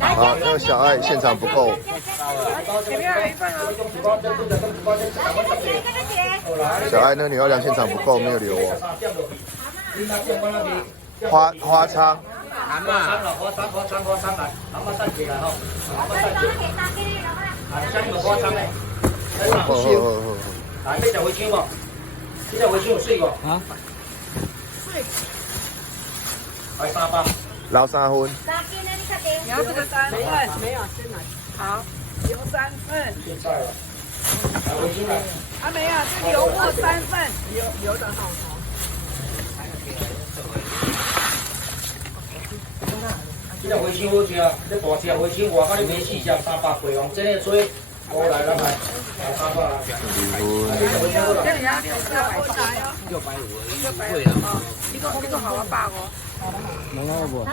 好，那个小爱现场不够。小爱那个牛肉凉现场不够，没有留哦。花仓。蛤蟆，花仓来，蛤蟆散起来吼，蛤蟆散起来。虾米花仓嘞？来，要食回肠无？你只回肠有水无？啊？水。来300。捞3分。你要这个3份？没有，先来。好，留3份。现在了。来回肠来。啊，没有，就留过3份，留的好。这个回肠好食，这大只回肠外加你买4只300块哦，这个做过来咱来300啦。这里要650，650哦，一个好100哦。能了不？来，